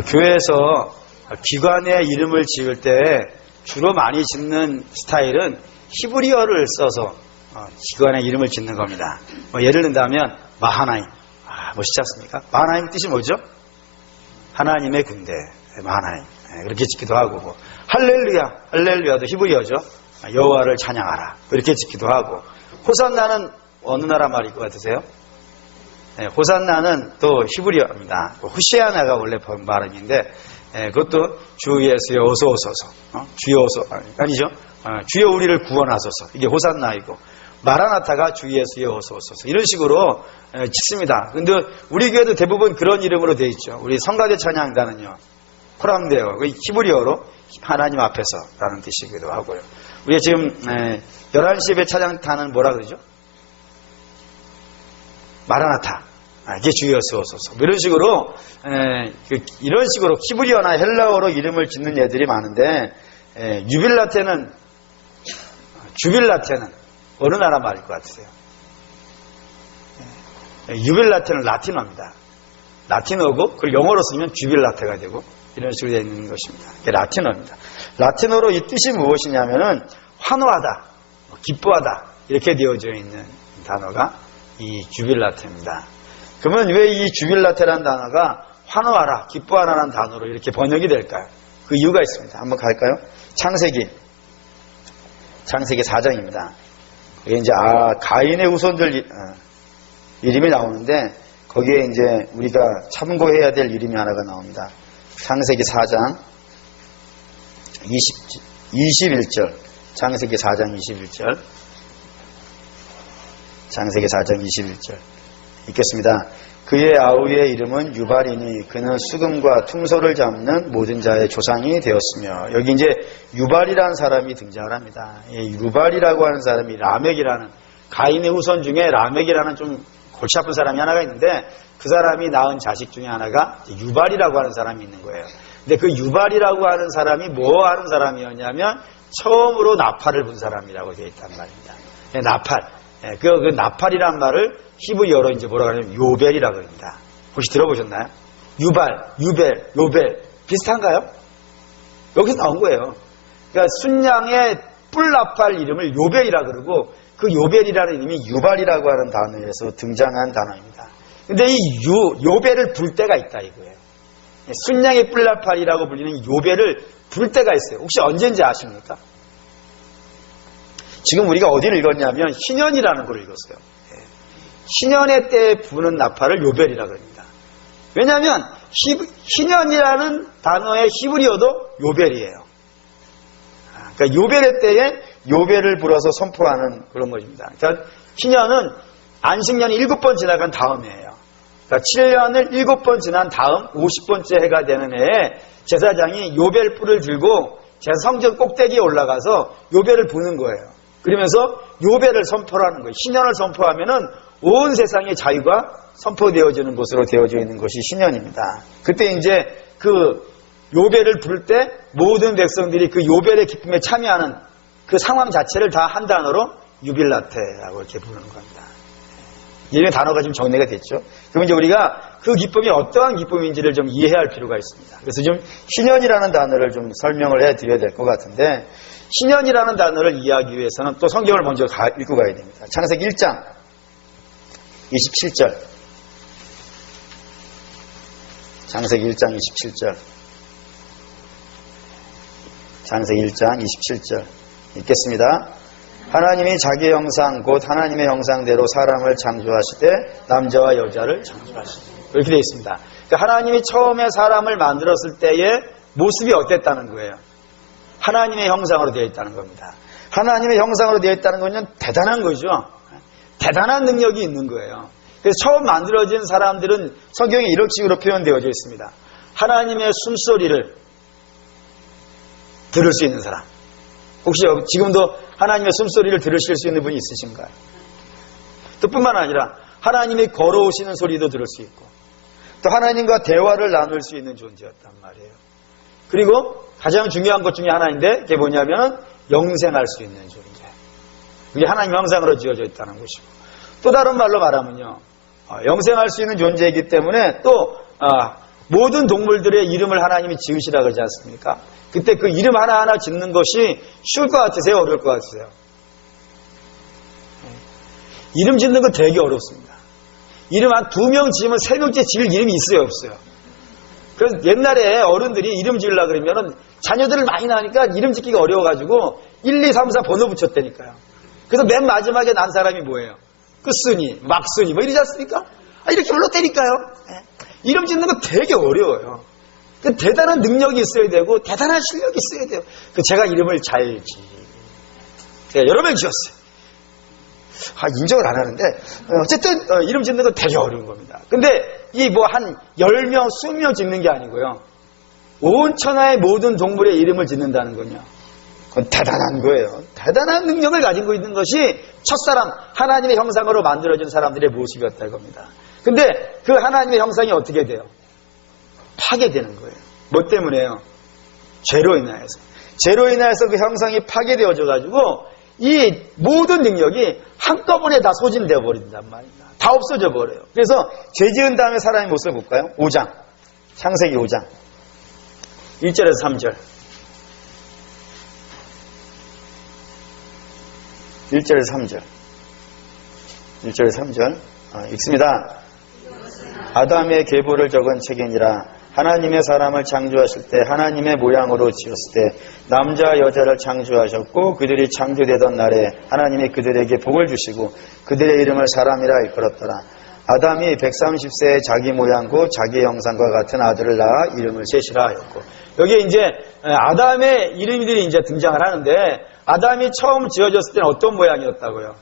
교회에서 기관의 이름을 지을 때 주로 많이 짓는 스타일은 히브리어를 써서 기관의 이름을 짓는 겁니다. 예를 든다면 마하나임, 멋있지 않습니까? 마하나임 뜻이 뭐죠? 하나님의 군대, 마하나임. 그렇게 짓기도 하고, 할렐루야, 할렐루야도 히브리어죠. 여호와를 찬양하라, 그렇게 짓기도 하고, 호산나는 어느 나라 말일 것 같으세요? 호산나는 또 히브리어입니다. 호시아나가 원래 발음인데, 그것도 주 예수여 어서 오소서, 주여 어서, 아니죠? 주여 우리를 구원하소서, 이게 호산나이고, 마라나타가 주 예수여 어서 오소서, 이런 식으로 짓습니다. 근데 우리 교회도 대부분 그런 이름으로 되어 있죠. 우리 성가대 찬양단은요, 코람데오, 히브리어로 하나님 앞에서 라는 뜻이기도 하고요. 우리가 지금 11시 예배 찬양단은 뭐라 그러죠? 마라나타, 이게 주여서 오소서, 이런 식으로 이런 식으로 히브리어나 헬라어로 이름을 짓는 애들이 많은데, 주빌라테는 어느 나라 말일 것 같으세요? 유빌라테는 라틴어입니다. 라틴어고, 그걸 영어로 쓰면 주빌라테가 되고, 이런 식으로 되어 있는 것입니다. 이게 라틴어입니다. 라틴어로 이 뜻이 무엇이냐면은 환호하다, 기뻐하다, 이렇게 되어져 있는 단어가 이 주빌라테입니다. 그러면 왜 이 주빌라테라는 단어가 환호하라, 기뻐하라는 단어로 이렇게 번역이 될까요? 그 이유가 있습니다. 한번 갈까요? 창세기 4장입니다. 이게 이제 가인의 후손들 이름이 나오는데, 거기에 이제 우리가 참고해야 될 이름이 하나가 나옵니다. 창세기 4장 21절. 창세기 4장 21절. 창세기 4장 21절. 읽겠습니다. 그의 아우의 이름은 유발이니 그는 수금과 퉁소를 잡는 모든 자의 조상이 되었으며, 여기 이제 유발이라는 사람이 등장을 합니다. 유발이라고 하는 사람이 라멕이라는, 가인의 후손 중에 라멕이라는 좀 골치 아픈 사람이 하나가 있는데, 그 사람이 낳은 자식 중에 하나가 유발이라고 하는 사람이 있는 거예요. 근데 그 유발이라고 하는 사람이 뭐 하는 사람이었냐면 처음으로 나팔을 분 사람이라고 되어 있단 말입니다. 나팔. 그 나팔이란 말을 히브리어로 이제 뭐라고 하냐면 요벨이라고 합니다. 혹시 들어보셨나요? 유발, 유벨, 요벨 비슷한가요? 여기서 나온 거예요. 그러니까 순양의 뿔나팔 이름을 요벨이라 그러고, 그 요벨이라는 이름이 유발이라고 하는 단어에서 등장한 단어입니다. 근데 이 요벨을 불 때가 있다 이거예요. 순양의 뿔나팔이라고 불리는 요벨을 불 때가 있어요. 혹시 언제인지 아십니까? 지금 우리가 어디를 읽었냐면 희년이라는 걸 읽었어요. 희년의 때에 부는 나팔을 요벨이라고 합니다. 왜냐하면 희년이라는 단어의 히브리어도 요벨이에요. 그러니까 요벨의 때에 요벨을 불어서 선포하는 그런 것입니다. 그러니까 희년은 안식년이 7번 지나간 다음이에요. 그러니까 7년을 7번 지난 다음 50번째 해가 되는 해에 제사장이 요벨 뿔을 들고 성전 꼭대기에 올라가서 요벨을 부는 거예요. 그러면서 요벨을 선포하는 거예요. 희년을 선포하면은 온 세상의 자유가 선포되어지는 곳으로 되어져 있는 것이 희년입니다. 그때 이제 그 요벨을 부를 때 모든 백성들이 그 요벨의 기쁨에 참여하는 그 상황 자체를 다 한 단어로 유빌라테라고 이렇게 부르는 겁니다. 이런 단어가 지금 정리가 됐죠. 그럼 이제 우리가 그 기쁨이 어떠한 기쁨인지를 좀 이해해야 할 필요가 있습니다. 그래서 좀 희년이라는 단어를 좀 설명을 해드려야 될 것 같은데, 희년이라는 단어를 이해하기 위해서는 또 성경을 먼저 읽고 가야 됩니다. 창세기 1장 27절. 창세기 1장 27절. 창세기 1장 27절. 읽겠습니다. 하나님이 자기의 형상 곧 하나님의 형상대로 사람을 창조하시되 남자와 여자를 창조하시되, 이렇게 되어 있습니다. 그러니까 하나님이 처음에 사람을 만들었을 때의 모습이 어땠다는 거예요? 하나님의 형상으로 되어 있다는 겁니다. 하나님의 형상으로 되어 있다는 건 대단한 거죠. 대단한 능력이 있는 거예요. 그래서 처음 만들어진 사람들은 성경에 이런 식으로 표현되어져 있습니다. 하나님의 숨소리를 들을 수 있는 사람. 혹시 지금도 하나님의 숨소리를 들으실 수 있는 분이 있으신가요? 또 뿐만 아니라 하나님이 걸어오시는 소리도 들을 수 있고, 또 하나님과 대화를 나눌 수 있는 존재였단 말이에요. 그리고 가장 중요한 것 중에 하나인데, 그게 뭐냐면 영생할 수 있는 존재. 그게 하나님 형상으로 지어져 있다는 것이고, 또 다른 말로 말하면요, 영생할 수 있는 존재이기 때문에 또 모든 동물들의 이름을 하나님이 지으시라 그러지 않습니까? 그때 그 이름 하나하나 짓는 것이 쉬울 것 같으세요? 어려울 것 같으세요? 이름 짓는 건 되게 어렵습니다. 이름 한 2명 지으면 3명째 지을 이름이 있어요, 없어요? 그래서 옛날에 어른들이 이름 지으려고 그러면은 자녀들을 많이 낳으니까 이름 짓기가 어려워가지고 1, 2, 3, 4 번호 붙였다니까요. 그래서 맨 마지막에 난 사람이 뭐예요? 끝순이, 막순이 뭐 이러지 않습니까? 이렇게 불렀다니까요. 이름 짓는 거 되게 어려워요. 대단한 능력이 있어야 되고 대단한 실력이 있어야 돼요. 제가 이름을 잘 제가 여러 명 지었어요. 인정을 안 하는데 어쨌든 이름 짓는 건 되게 어려운 겁니다. 근데 이 뭐 한 10명, 20명 짓는 게 아니고요. 온 천하의 모든 동물의 이름을 짓는다는 건요. 그건 대단한 거예요. 대단한 능력을 가지고 있는 것이 첫사람 하나님의 형상으로 만들어진 사람들의 모습이었다 이겁니다. 근데 그 하나님의 형상이 어떻게 돼요? 파괴되는 거예요. 뭐 때문에요? 죄로 인하여서. 죄로 인하여서 그 형상이 파괴되어져 가지고 이 모든 능력이 한꺼번에 다 소진되어 버린단 말입니다. 다 없어져 버려요. 그래서 죄 지은 다음에 사람의 모습을 볼까요? 5장. 창세기 5장. 1절에서 3절. 1절에서 3절. 1절에서 3절. 읽습니다. 아담의 계보를 적은 책이니라. 하나님의 사람을 창조하실 때 하나님의 모양으로 지었을 때 남자 여자를 창조하셨고 그들이 창조되던 날에 하나님이 그들에게 복을 주시고 그들의 이름을 사람이라 일컬었더라. 아담이 130세에 자기 모양고 자기 형상과 같은 아들을 낳아 이름을 셋이라 하였고. 여기에 이제 아담의 이름들이 이제 등장을 하는데 아담이 처음 지어졌을 때는 어떤 모양이었다고요?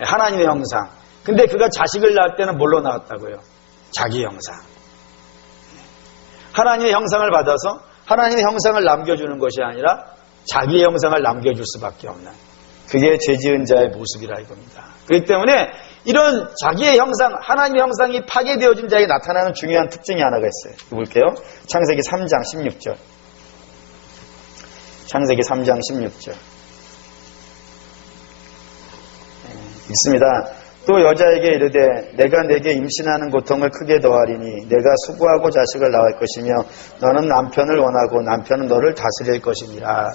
하나님의 형상. 근데 그가 자식을 낳을 때는 뭘로 낳았다고요? 자기 형상. 하나님의 형상을 받아서 하나님의 형상을 남겨주는 것이 아니라 자기의 형상을 남겨줄 수밖에 없는 그게 죄 지은 자의 모습이라 이겁니다. 그렇기 때문에 이런 자기의 형상, 하나님의 형상이 파괴되어진 자에게 나타나는 중요한 특징이 하나가 있어요. 볼게요. 창세기 3장 16절. 창세기 3장 16절. 있습니다. 또 여자에게 이르되 내가 내게 임신하는 고통을 크게 더하리니 내가 수고하고 자식을 낳을 것이며 너는 남편을 원하고 남편은 너를 다스릴 것이니라.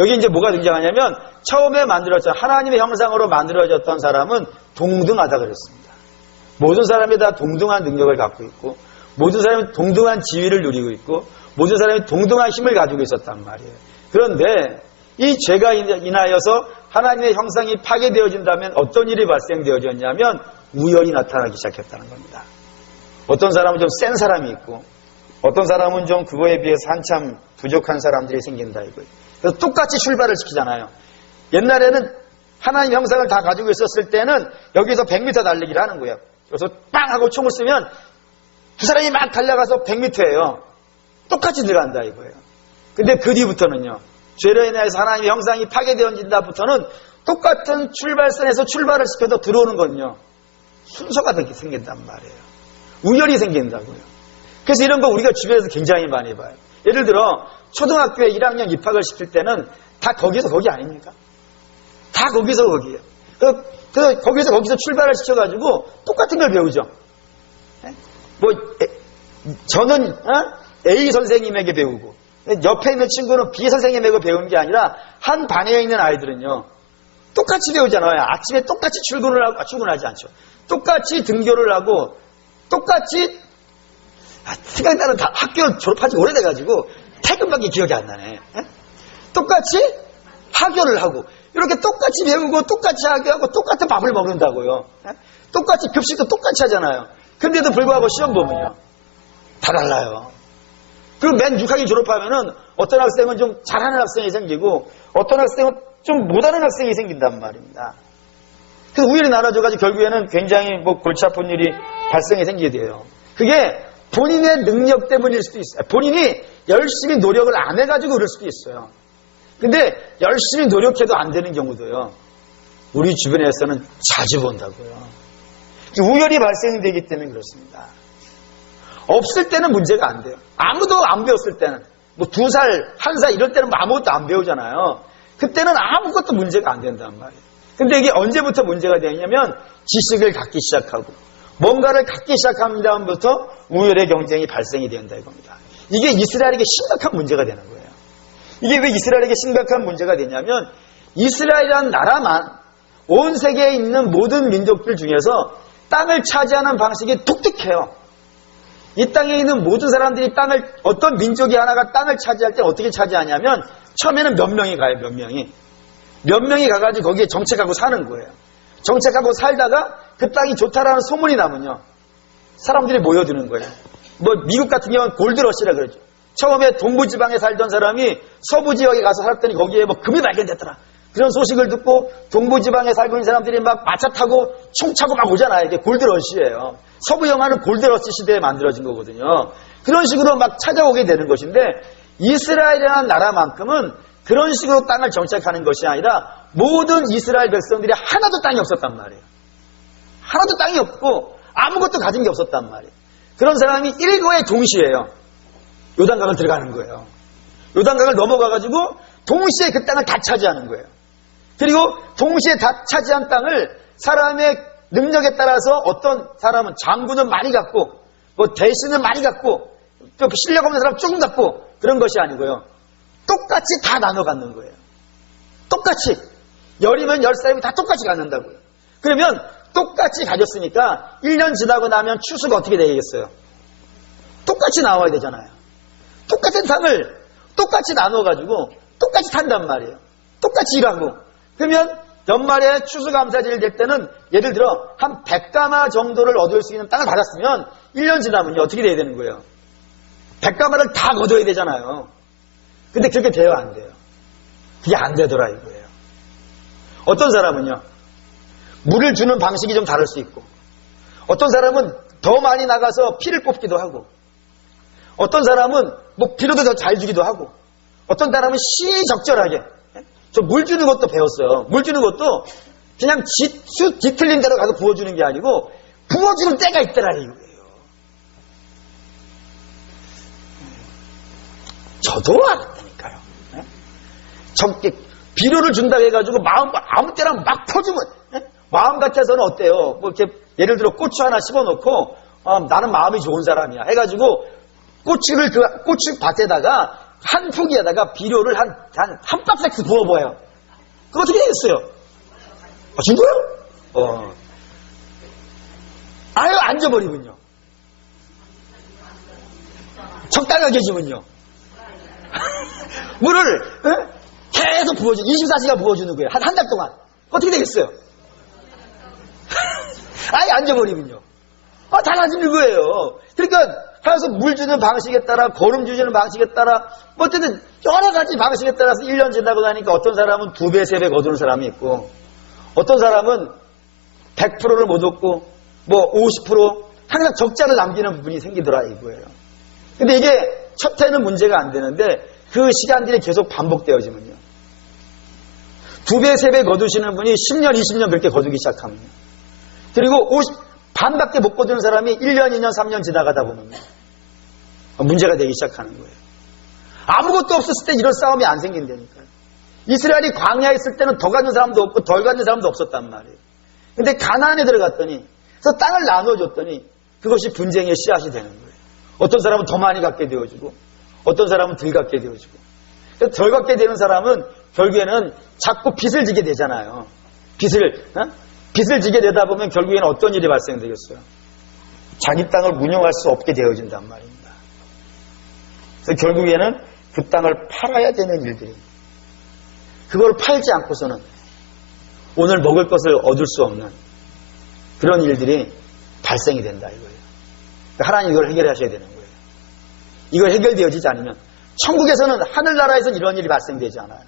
여기 이제 뭐가 등장하냐면 처음에 만들어졌던 하나님의 형상으로 만들어졌던 사람은 동등하다 그랬습니다. 모든 사람이 다 동등한 능력을 갖고 있고 모든 사람이 동등한 지위를 누리고 있고 모든 사람이 동등한 힘을 가지고 있었단 말이에요. 그런데 이 죄가 인하여서 하나님의 형상이 파괴되어진다면 어떤 일이 발생되어졌냐면 우열이 나타나기 시작했다는 겁니다. 어떤 사람은 좀 센 사람이 있고 어떤 사람은 좀 그거에 비해서 한참 부족한 사람들이 생긴다 이거예요. 그래서 똑같이 출발을 시키잖아요. 옛날에는 하나님 형상을 다 가지고 있었을 때는 여기서 100m 달리기를 하는 거예요. 그래서 빵 하고 총을 쏘면 두 사람이 막 달려가서 100m예요. 똑같이 들어간다 이거예요. 근데 그 뒤부터는요. 죄로 인해서 하나님의 형상이 파괴되어진다부터는 똑같은 출발선에서 출발을 시켜도 들어오는 건요. 순서가 되게 생긴단 말이에요. 우열이 생긴다고요. 그래서 이런 거 우리가 주변에서 굉장히 많이 봐요. 예를 들어 초등학교에 1학년 입학을 시킬 때는 다 거기서 거기 아닙니까? 다 거기서 거기예요. 거기서 출발을 시켜가지고 똑같은 걸 배우죠. 저는 A 선생님에게 배우고 옆에 있는 친구는 B 선생님에게 배운 게 아니라 한 반에 있는 아이들은요. 똑같이 배우잖아요. 아침에 똑같이 출근하지 않죠. 똑같이 등교를 하고 똑같이 생각나는 다 학교 졸업한 지 오래돼가지고 퇴근밖에 기억이 안 나네. 똑같이 하교를 하고 이렇게 똑같이 배우고 똑같이 하교하고 똑같은 밥을 먹는다고요. 똑같이 급식도 똑같이 하잖아요. 근데도 불구하고 시험 보면요. 다 달라요. 그리고 맨 6학기 졸업하면은 어떤 학생은 좀 잘하는 학생이 생기고 어떤 학생은 좀 못하는 학생이 생긴단 말입니다. 그래서 우연히 나눠져가지고 결국에는 굉장히 골치 아픈 일이 발생이 생기게 돼요. 그게 본인의 능력 때문일 수도 있어요. 본인이 열심히 노력을 안 해가지고 그럴 수도 있어요. 근데 열심히 노력해도 안 되는 경우도요. 우리 주변에서는 자주 본다고요. 우연히 발생되기 때문에 그렇습니다. 없을 때는 문제가 안 돼요. 아무도 안 배웠을 때는 2살, 1살 이럴 때는 아무것도 안 배우잖아요. 그때는 아무것도 문제가 안 된단 말이에요. 근데 이게 언제부터 문제가 되냐면 지식을 갖기 시작하고 뭔가를 갖기 시작한 다음부터 우열의 경쟁이 발생이 된다 이겁니다. 이게 이스라엘에게 심각한 문제가 되는 거예요. 이게 왜 이스라엘에게 심각한 문제가 되냐면 이스라엘이라는 나라만 온 세계에 있는 모든 민족들 중에서 땅을 차지하는 방식이 독특해요. 이 땅에 있는 모든 사람들이 어떤 민족이 하나가 땅을 차지할 때 어떻게 차지하냐면 처음에는 몇 명이 가요, 몇 명이. 몇 명이 가가지고 거기에 정착하고 사는 거예요. 정착하고 살다가 그 땅이 좋다라는 소문이 나면요. 사람들이 모여드는 거예요. 뭐 미국 같은 경우는 골드러시라 그러죠. 처음에 동부지방에 살던 사람이 서부지역에 가서 살았더니 거기에 뭐 금이 발견됐더라. 그런 소식을 듣고 동부지방에 살고 있는 사람들이 막 마차 타고 총 차고 막 오잖아요. 이게 골드러시예요. 서부 영화는 골드러시 시대에 만들어진 거거든요. 그런 식으로 막 찾아오게 되는 것인데 이스라엘이라는 나라만큼은 그런 식으로 땅을 정착하는 것이 아니라 모든 이스라엘 백성들이 하나도 땅이 없었단 말이에요. 하나도 땅이 없고 아무것도 가진 게 없었단 말이에요. 그런 사람이 일거에 동시에요. 요단강을 들어가는 거예요. 요단강을 넘어가가지고 동시에 그 땅을 다 차지하는 거예요. 그리고 동시에 다 차지한 땅을 사람의 능력에 따라서 어떤 사람은 장군은 많이 갖고 뭐 대신은 많이 갖고 또 실력 없는 사람 조금 갖고 그런 것이 아니고요. 똑같이 다 나눠 갖는 거예요. 똑같이. 열이면 10사람이 다 똑같이 갖는다고요. 그러면 똑같이 가졌으니까 1년 지나고 나면 추수가 어떻게 되겠어요? 똑같이 나와야 되잖아요. 똑같은 땅을 똑같이 나눠가지고 똑같이 탄단 말이에요. 똑같이 일하고. 그러면 연말에 추수감사절 될 때는 예를 들어 한 100가마 정도를 얻을 수 있는 땅을 받았으면 1년 지나면요. 어떻게 돼야 되는 거예요? 100가마를 다 거둬야 되잖아요. 근데 그렇게 돼요? 안 돼요? 그게 안 되더라 이거예요. 어떤 사람은요. 물을 주는 방식이 좀 다를 수 있고 어떤 사람은 더 많이 나가서 피를 뽑기도 하고 어떤 사람은 뭐 비료도 더 잘 주기도 하고 어떤 사람은 시적절하게 저 물 주는 것도 배웠어요. 물 주는 것도 그냥 뒤틀린 대로 가서 부어주는 게 아니고 부어주는 때가 있더라 이거예요. 저도 알았다니까요. 적게 비료를 준다고 해가지고 아무 때나 막 퍼주면 마음 같아서는 어때요? 뭐 이렇게 예를 들어 고추 하나 씹어놓고 나는 마음이 좋은 사람이야 해가지고 고추 밭에다가 한 포기에다가 비료를 한 박스씩 부어봐요. 그거 어떻게 되겠어요? 진짜요? 아유 앉아버리군요. 적당하게 주면요. 물을 계속 부어주는 24시간 부어주는 거예요. 한 달 동안. 어떻게 되겠어요? 아예 앉아버리군요. 달라지는 거예요. 그러니까 가서 물 주는 방식에 따라 거름 주시는 방식에 따라 뭐 어쨌든 여러 가지 방식에 따라서 1년 지나고 나니까 어떤 사람은 2배, 3배 거두는 사람이 있고 어떤 사람은 100%를 못 얻고 뭐 50% 항상 적자를 남기는 부분이 생기더라 이거예요. 근데 이게 첫 해는 문제가 안 되는데 그 시간들이 계속 반복되어지면요. 2배, 3배 거두시는 분이 10년, 20년 그렇게 거두기 시작하면요. 그리고 반밖에 못 거두는 사람이 1년, 2년, 3년 지나가다 보면 문제가 되기 시작하는 거예요. 아무것도 없었을 때 이런 싸움이 안 생긴다니까요. 이스라엘이 광야에 있을 때는 더 가진 사람도 없고 덜 가진 사람도 없었단 말이에요. 근데 가나안에 들어갔더니 그래서 땅을 나눠줬더니 그것이 분쟁의 씨앗이 되는 거예요. 어떤 사람은 더 많이 갖게 되어지고 어떤 사람은 덜 갖게 되어지고 덜 갖게 되는 사람은 결국에는 자꾸 빚을 지게 되잖아요. 빚을 지게 되다 보면 결국에는 어떤 일이 발생되겠어요? 자기 땅을 운용할 수 없게 되어진단 말입니다. 그래서 결국에는 그 땅을 팔아야 되는 일들이 그걸 팔지 않고서는 오늘 먹을 것을 얻을 수 없는 그런 일들이 발생이 된다 이거예요. 그러니까 하나님 이걸 해결하셔야 되는 거예요. 이걸 해결되어지지 않으면 천국에서는 하늘나라에서는 이런 일이 발생되지 않아요.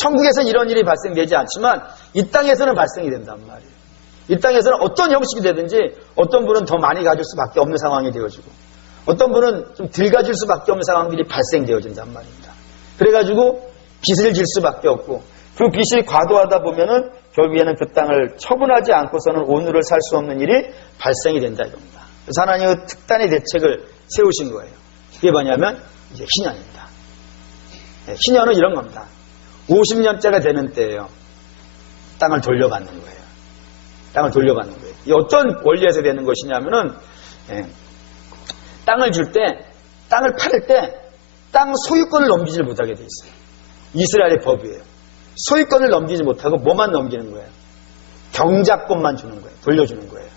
천국에서는 이런 일이 발생되지 않지만 이 땅에서는 발생이 된단 말이에요. 이 땅에서는 어떤 형식이 되든지 어떤 분은 더 많이 가질 수밖에 없는 상황이 되어지고 어떤 분은 좀 덜 가질 수밖에 없는 상황들이 발생되어진단 말입니다. 그래가지고 빚을 질 수밖에 없고 그 빚이 과도하다 보면은 결국에는 그 땅을 처분하지 않고서는 오늘을 살 수 없는 일이 발생이 된다 이겁니다. 그래서 하나님은 특단의 대책을 세우신 거예요. 그게 뭐냐면 이제 희년입니다. 희년은 이런 겁니다. 50년째가 되는 때예요. 땅을 돌려받는 거예요. 땅을 돌려받는 거예요. 이 어떤 원리에서 되는 것이냐면은, 땅을 줄 때, 땅을 팔을 때, 땅 소유권을 넘기지 못하게 돼 있어요. 이스라엘의 법이에요. 소유권을 넘기지 못하고 뭐만 넘기는 거예요? 경작권만 주는 거예요. 돌려주는 거예요.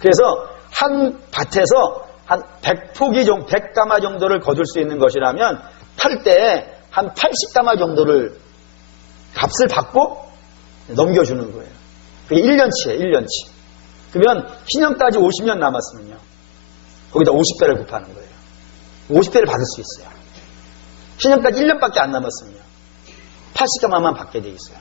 그래서 한 밭에서 한 100포기 정도, 100가마 정도를 거둘 수 있는 것이라면 팔 때 한 80가마 정도를 값을 받고 넘겨주는 거예요. 그게 1년치예요. 1년치. 그러면 신년까지 50년 남았으면요. 거기다 50배를 곱하는 거예요. 50배를 받을 수 있어요. 신년까지 1년밖에 안 남았으면요. 80가마만 받게 돼 있어요.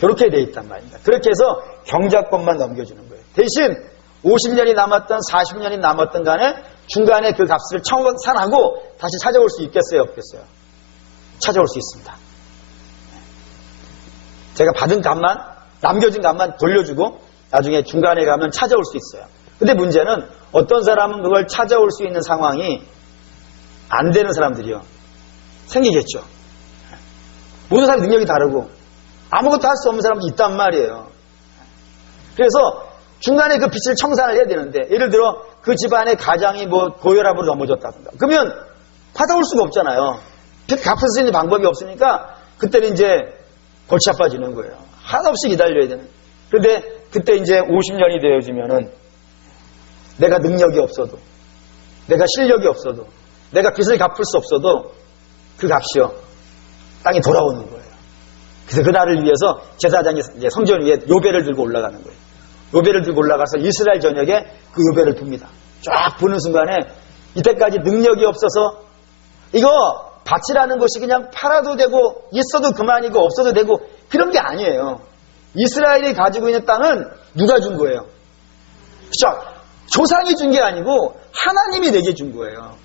그렇게 돼 있단 말입니다. 그렇게 해서 경작권만 넘겨주는 거예요. 대신 50년이 남았던 40년이 남았던 간에 중간에 그 값을 청산하고 다시 찾아올 수 있겠어요? 없겠어요? 찾아올 수 있습니다. 제가 받은 값만, 남겨진 값만 돌려주고 나중에 중간에 가면 찾아올 수 있어요. 근데 문제는 어떤 사람은 그걸 찾아올 수 있는 상황이 안 되는 사람들이요. 생기겠죠. 모든 사람의 능력이 다르고 아무것도 할 수 없는 사람도 있단 말이에요. 그래서 중간에 그 빚을 청산을 해야 되는데, 예를 들어 그 집안의 가장이 뭐 고혈압으로 넘어졌다든가, 그러면 받아올 수가 없잖아요. 갚을 수 있는 방법이 없으니까 그때는 이제 골치 아파지는 거예요. 한없이 기다려야 되는. 그런데 그때 이제 50년이 되어지면은 내가 능력이 없어도, 내가 실력이 없어도, 내가 빚을 갚을 수 없어도 그 값이요, 땅에 돌아오는 거예요. 그래서 그날을 위해서 제사장이 이제 성전 위에 요배를 들고 올라가는 거예요. 요배를 들고 올라가서 이스라엘 전역에 그 요배를 둡니다. 쫙 부는 순간에 이때까지 능력이 없어서 이거 밭이라는 것이 그냥 팔아도 되고 있어도 그만이고 없어도 되고 그런 게 아니에요. 이스라엘이 가지고 있는 땅은 누가 준 거예요? 그렇죠? 조상이 준 게 아니고 하나님이 내게 준 거예요.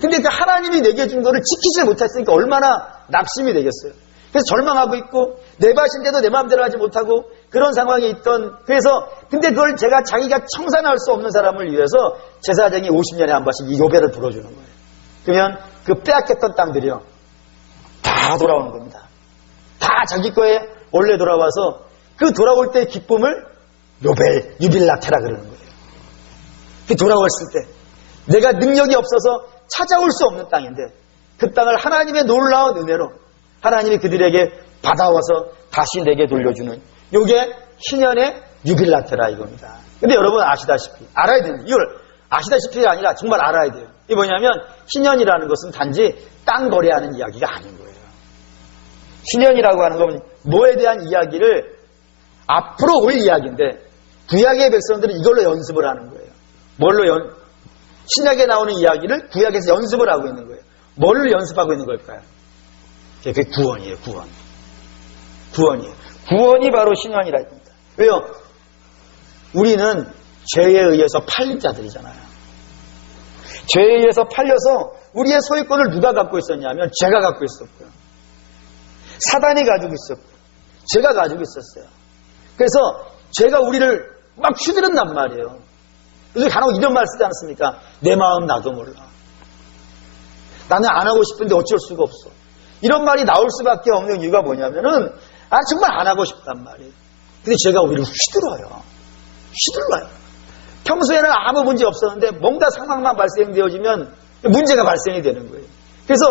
근데 그 하나님이 내게 준 거를 지키지 못했으니까 얼마나 낙심이 되겠어요. 그래서 절망하고 있고 내 밭인데도 내 마음대로 하지 못하고 그런 상황에 있던, 그래서 근데 그걸 자기가 청산할 수 없는 사람을 위해서 제사장이 50년에 한 번씩 이 요배를 불어주는 거예요. 그러면 그 빼앗겼던 땅들이요 다 돌아오는 겁니다. 다 자기 거에 원래 돌아와서 그 돌아올 때의 기쁨을 요벨, 유빌라테라 그러는 거예요. 그 돌아왔을 때 내가 능력이 없어서 찾아올 수 없는 땅인데 그 땅을 하나님의 놀라운 은혜로 하나님이 그들에게 받아와서 다시 내게 돌려주는, 요게 희년의 유빌라테라 이겁니다. 근데 여러분 아시다시피, 알아야 되는, 이걸 아시다시피가 아니라 정말 알아야 돼요. 이게 뭐냐면 희년이라는 것은 단지 땅 거래하는 이야기가 아닌 거예요. 희년이라고 하는 건 뭐에 대한 이야기를 앞으로 올 이야기인데 구약의 백성들은 이걸로 연습을 하는 거예요. 신약에 나오는 이야기를 구약에서 연습을 하고 있는 거예요. 뭘 연습하고 있는 걸까요? 그게 구원이에요. 구원이에요. 구원이 바로 신년이라 합니다. 왜요? 우리는 죄에 의해서 팔린 자들이잖아요. 죄에 의해서 팔려서 우리의 소유권을 누가 갖고 있었냐면 죄가 갖고 있었고요. 사단이 가지고 있었고 죄가 가지고 있었어요. 그래서 죄가 우리를 막 휘두른단 말이에요. 요즘 간혹 이런 말 쓰지 않습니까? 내 마음 나도 몰라. 나는 안 하고 싶은데 어쩔 수가 없어. 이런 말이 나올 수밖에 없는 이유가 뭐냐면은 정말 안 하고 싶단 말이에요. 근데 죄가 우리를 휘둘러요. 평소에는 아무 문제 없었는데 뭔가 상황만 발생되어지면 문제가 발생이 되는 거예요. 그래서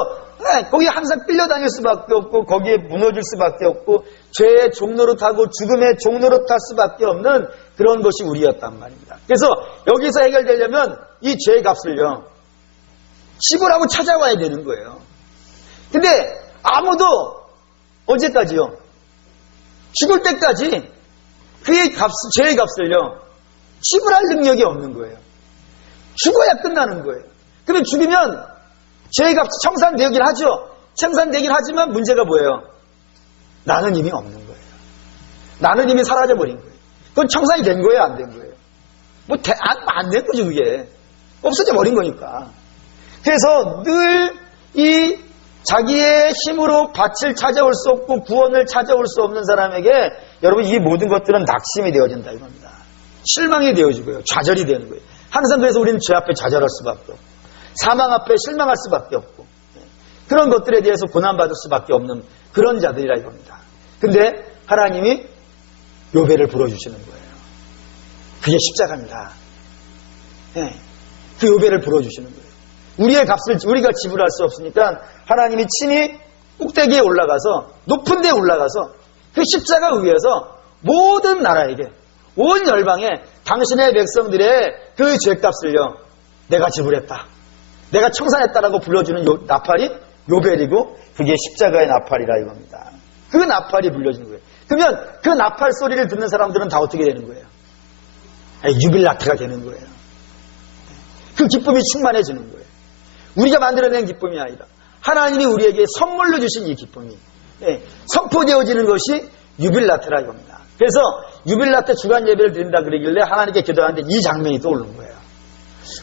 거기에 항상 끌려다닐 수밖에 없고 거기에 무너질 수밖에 없고 죄의 종로로 타고 죽음의 종로로 탈 수밖에 없는 그런 것이 우리였단 말입니다. 그래서 여기서 해결되려면 이 죄의 값을요 지불하고 찾아와야 되는 거예요. 근데 아무도 언제까지요? 죽을 때까지 그의 죄의 값을요 지불할 능력이 없는 거예요. 죽어야 끝나는 거예요. 그러면 죽으면 죄의 값이 청산되긴 하죠. 청산되긴 하지만 문제가 뭐예요? 나는 이미 없는 거예요. 나는 이미 사라져버린 거예요. 그건 청산이 된 거예요? 안 된 거예요? 안 된 거죠, 그게. 없어져 버린 거니까. 그래서 늘 이 자기의 힘으로 밭을 찾아올 수 없고 구원을 찾아올 수 없는 사람에게 여러분 이 모든 것들은 낙심이 되어진다 이겁니다. 실망이 되어지고요. 좌절이 되는 거예요. 항상 그래서 우리는 죄 앞에 좌절할 수밖에 없고 사망 앞에 실망할 수밖에 없고 그런 것들에 대해서 고난받을 수밖에 없는 그런 자들이라 이겁니다. 근데 하나님이 요배를 불어주시는 거예요. 그게 십자가입니다. 예. 그 요배를 불어주시는 거예요. 우리의 값을 우리가 지불할 수 없으니까 하나님이 친히 꼭대기에 올라가서 높은 데에 올라가서 그 십자가 위에서 모든 나라에게 온 열방에 당신의 백성들의 그 죄값을요 내가 지불했다, 내가 청산했다라고 불러주는 나팔이 요벨이고 그게 십자가의 나팔이라 이겁니다. 그 나팔이 불려지는 거예요. 그러면 그 나팔 소리를 듣는 사람들은 다 어떻게 되는 거예요? 유빌라트가 되는 거예요. 그 기쁨이 충만해지는 거예요. 우리가 만들어낸 기쁨이 아니라 하나님이 우리에게 선물로 주신 이 기쁨이 선포되어지는 것이 유빌라트라 이겁니다. 그래서 유빌라트 주간 예배를 드린다 그러길래 하나님께 기도하는데 이 장면이 떠오르는 거예요.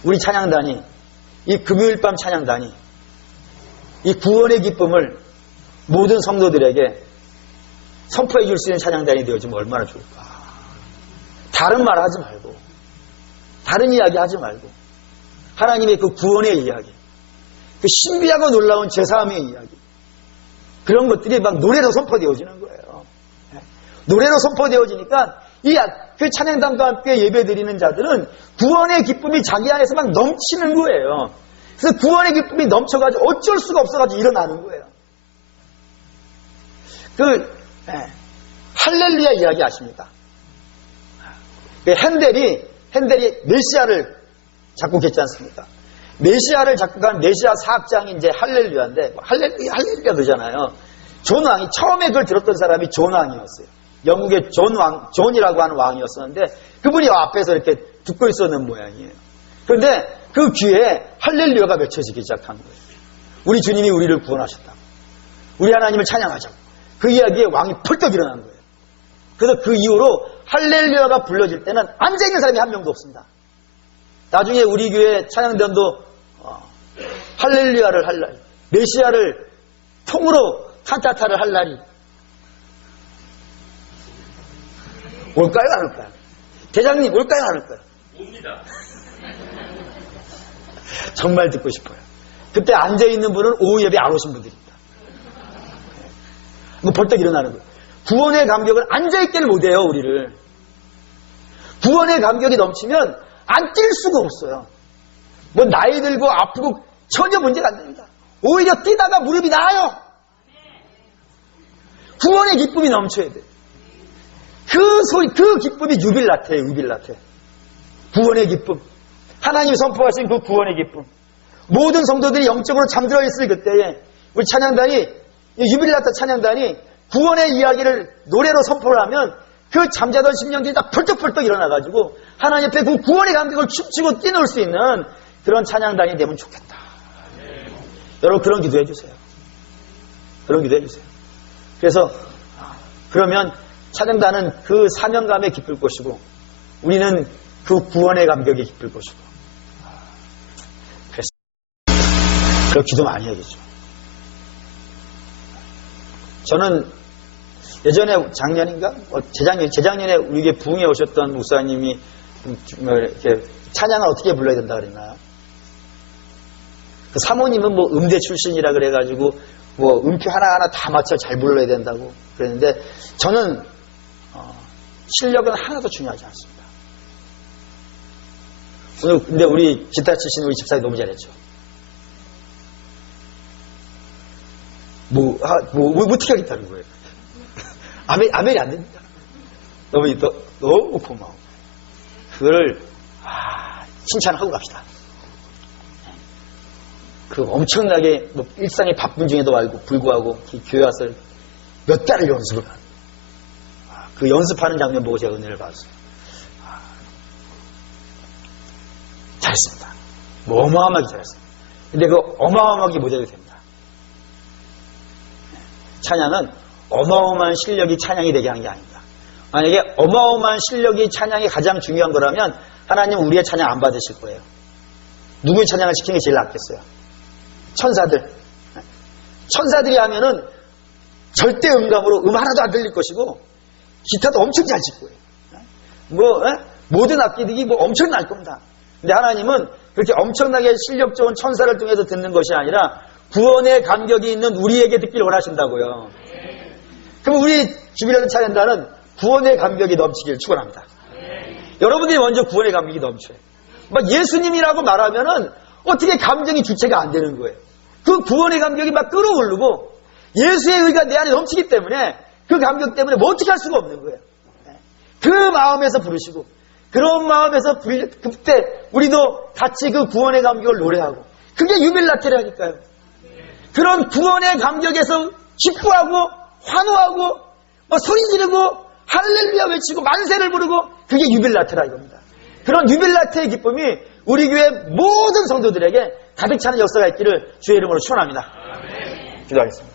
우리 찬양단이, 이 금요일 밤 찬양단이 이 구원의 기쁨을 모든 성도들에게 선포해 줄 수 있는 찬양단이 되어지면 얼마나 좋을까. 다른 말 하지 말고, 다른 이야기 하지 말고, 하나님의 그 구원의 이야기, 그 신비하고 놀라운 제사함의 이야기, 그런 것들이 막 노래로 선포되어지는 거예요. 노래로 선포되어지니까 그 찬양단과 함께 예배드리는 자들은 구원의 기쁨이 자기 안에서 막 넘치는 거예요. 그래서 구원의 기쁨이 넘쳐가지고 어쩔 수가 없어가지고 일어나는 거예요. 할렐루야 이야기 아십니까? 핸델이 메시아를 작곡했지 않습니까? 메시아를 작곡한 메시아 사악장이 이제 할렐루야인데, 할렐루야 그러잖아요. 존 왕이, 처음에 그걸 들었던 사람이 존 왕이었어요. 영국의 존이라고 하는 왕이었었는데, 그분이 앞에서 이렇게 듣고 있었는 모양이에요. 그런데 그 귀에 할렐루야가 맺혀지기 시작한 거예요. 우리 주님이 우리를 구원하셨다. 우리 하나님을 찬양하자고. 그 이야기에 왕이 펄떡 일어난 거예요. 그래서 그 이후로 할렐루야가 불러질 때는 앉아있는 사람이 한 명도 없습니다. 나중에 우리 교회 찬양단도 할렐루야를 할 날, 메시아를 통으로 칸타타를 할 날이 올까요 안 올까요? 대장님 올까요 안 올까요? 옵니다. 정말 듣고 싶어요. 그때 앉아있는 분은 오후 예배 안 오신 분들입니다. 뭐 벌떡 일어나는 거예요. 구원의 감격은 앉아있기를 못해요. 우리를 구원의 감격이 넘치면 안 뛸 수가 없어요. 뭐 나이 들고 아프고 전혀 문제가 안 됩니다. 오히려 뛰다가 무릎이 나아요. 구원의 기쁨이 넘쳐야 돼요. 그 기쁨이 유빌라트예요. 유빌라트. 구원의 기쁨. 하나님이 선포하신 그 구원의 기쁨. 모든 성도들이 영적으로 잠들어 있을 그때에 우리 찬양단이, 유빌라트 찬양단이 구원의 이야기를 노래로 선포를 하면 그 잠자던 심령들이 다 펄떡펄떡 일어나가지고 하나님 앞에 그 구원의 감격을 춤추고 뛰놀 수 있는 그런 찬양단이 되면 좋겠다. 여러분 그런 기도해 주세요. 그런 기도해 주세요. 그래서 그러면 찬양단은 그 사명감에 기쁠 것이고 우리는 그 구원의 감격에 기쁠 것이고. 그래서 그런 기도 많이 해야겠죠. 저는 예전에 작년인가? 재작년에 우리에게 부흥에 오셨던 목사님이 이렇게 찬양을 어떻게 불러야 된다 그랬나요? 그 사모님은 뭐 음대 출신이라 그래가지고 뭐 음표 하나하나 다 맞춰 잘 불러야 된다고 그랬는데 저는 실력은 하나도 중요하지 않습니다. 오늘 근데 우리 기타 치신 우리 집사님 너무 잘했죠. 어떻게 하겠다는 거예요? 아멘이 안 됩니다. 너무 고마워. 그거를, 칭찬하고 갑시다. 그 엄청나게, 일상의 바쁜 중에도 불구하고, 교회 와서 몇 달을 연습을 하는. 그 연습하는 장면 보고 제가 은혜를 받았어요. 잘했습니다. 어마어마하게 잘했습니다. 근데 그 어마어마하게 못해도 됩니다. 찬양은 어마어마한 실력이 찬양이 되게 하는 게 아닙니다. 만약에 어마어마한 실력이 찬양이 가장 중요한 거라면 하나님은 우리의 찬양 안 받으실 거예요. 누구의 찬양을 시키는 게 제일 낫겠어요? 천사들. 천사들이 하면은 절대 음감으로 하나도 안 들릴 것이고 기타도 엄청 잘 칠 거예요. 모든 악기들이 엄청 날 겁니다. 근데 하나님은 그렇게 엄청나게 실력 좋은 천사를 통해서 듣는 것이 아니라 구원의 감격이 있는 우리에게 듣기를 원하신다고요. 그럼 우리 주빌라트 찬양단은 구원의 감격이 넘치기를 축원합니다. 여러분들이 먼저 구원의 감격이 넘쳐요. 막 예수님이라고 말하면은 어떻게 감정이 주체가 안 되는 거예요. 그 구원의 감격이 막 끌어오르고 예수의 의가 내 안에 넘치기 때문에 그 감격 때문에 뭐 어떻게 할 수가 없는 거예요. 그 마음에서 부르시고 그런 마음에서 그때 우리도 같이 그 구원의 감격을 노래하고 그게 유빌라테라니까요. 그런 구원의 감격에서 기뻐하고 환호하고 소리 지르고 할렐루야 외치고 만세를 부르고 그게 유빌라테라 이겁니다. 그런 유빌라테의 기쁨이 우리 교회 모든 성도들에게 가득 차는 역사가 있기를 주의 이름으로 축원합니다. 기도하겠습니다.